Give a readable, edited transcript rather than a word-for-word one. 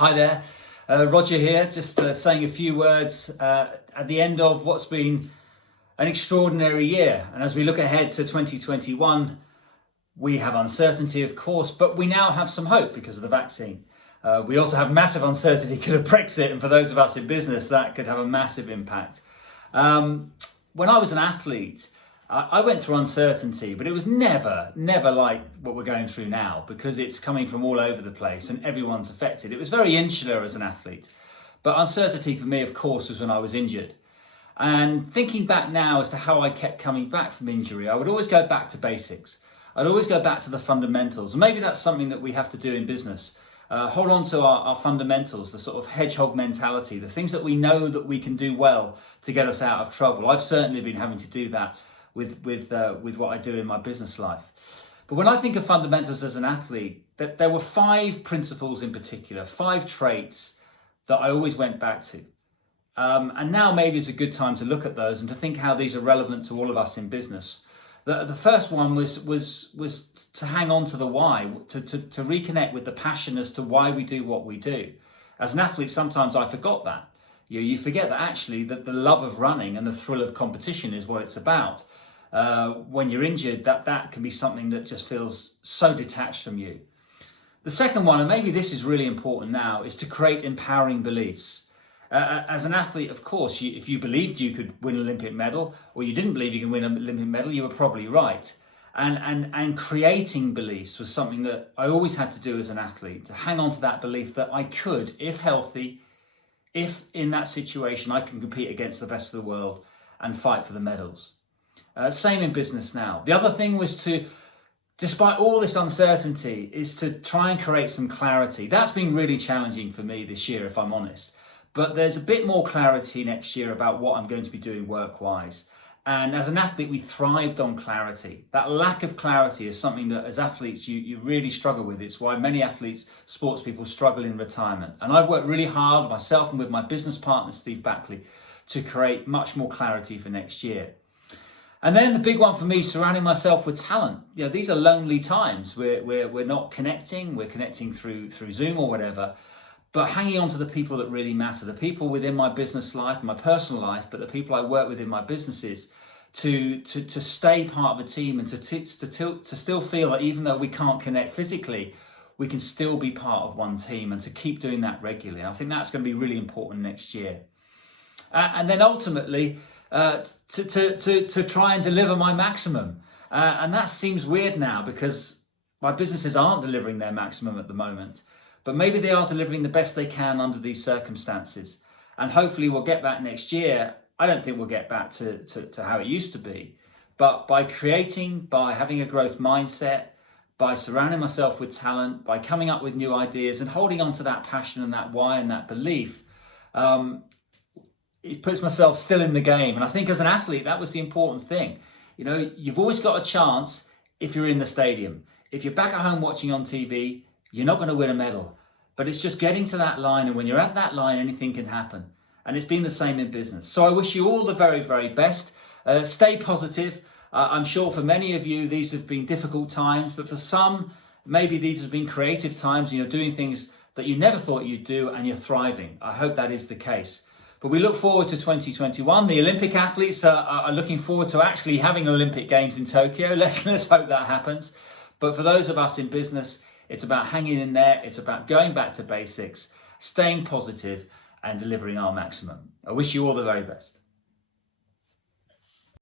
Hi there, Roger here, just saying a few words at the end of what's been an extraordinary year. And as we look ahead to 2021, we have uncertainty, of course, but we now have some hope because of the vaccine. We also have massive uncertainty because of Brexit, and for those of us in business, that could have a massive impact. When I was an athlete, I went through uncertainty, but it was never like what we're going through now, because it's coming from all over the place and everyone's affected. It was very insular as an athlete. But uncertainty for me, of course, was when I was injured. And thinking back now as to how I kept coming back from injury, I would always go back to basics. I'd always go back to the fundamentals. And maybe that's something that we have to do in business. Hold on to our fundamentals, the sort of hedgehog mentality, the things that we know that we can do well to get us out of trouble. I've certainly been having to do that with what I do in my business life. But when I think of fundamentals as an athlete, that there were 5 principles in particular, 5 traits that I always went back to. And now maybe is a good time to look at those and to think how these are relevant to all of us in business. The first one was to hang on to the why, to reconnect with the passion as to why we do what we do. As an athlete, sometimes I forgot that. You forget that actually that the love of running and the thrill of competition is what it's about. When you're injured, that can be something that just feels so detached from you. The second one, and maybe this is really important now, is to create empowering beliefs. As an athlete, of course, if you believed you could win an Olympic medal, or you didn't believe you could win an Olympic medal, you were probably right. And creating beliefs was something that I always had to do as an athlete, to hang on to that belief that I could, if healthy, if in that situation I can compete against the best of the world and fight for the medals. Same in business now. The other thing was to, despite all this uncertainty, is to try and create some clarity. That's been really challenging for me this year, if I'm honest. But there's a bit more clarity next year about what I'm going to be doing work-wise. And as an athlete, we thrived on clarity. That lack of clarity is something that as athletes, you really struggle with. It's why many athletes, sports people, struggle in retirement. And I've worked really hard, myself and with my business partner, Steve Backley, to create much more clarity for next year. And then the big one for me, surrounding myself with talent. You know, these are lonely times. We're not connecting. We're connecting through Zoom or whatever. But hanging on to the people that really matter, the people within my business life, my personal life, but the people I work with in my businesses, to stay part of a team and to still feel that even though we can't connect physically, we can still be part of one team, and to keep doing that regularly. I think that's going to be really important next year. And then ultimately, to try and deliver my maximum. And that seems weird now because my businesses aren't delivering their maximum at the moment. But maybe they are delivering the best they can under these circumstances. And hopefully we'll get back next year. I don't think we'll get back to how it used to be. But by having a growth mindset, by surrounding myself with talent, by coming up with new ideas and holding on to that passion and that why and that belief, it puts myself still in the game. And I think as an athlete, that was the important thing. You know, you've always got a chance if you're in the stadium. If you're back at home watching on TV, you're not going to win a medal, but it's just getting to that line. And when you're at that line, anything can happen. And it's been the same in business. So I wish you all the very, very best. Stay positive. I'm sure for many of you, these have been difficult times, but for some, maybe these have been creative times, and you're doing things that you never thought you'd do and you're thriving. I hope that is the case. But we look forward to 2021. The Olympic athletes are looking forward to actually having Olympic Games in Tokyo. Let's hope that happens. But for those of us in business, it's about hanging in there. It's about going back to basics, staying positive and delivering our maximum. I wish you all the very best.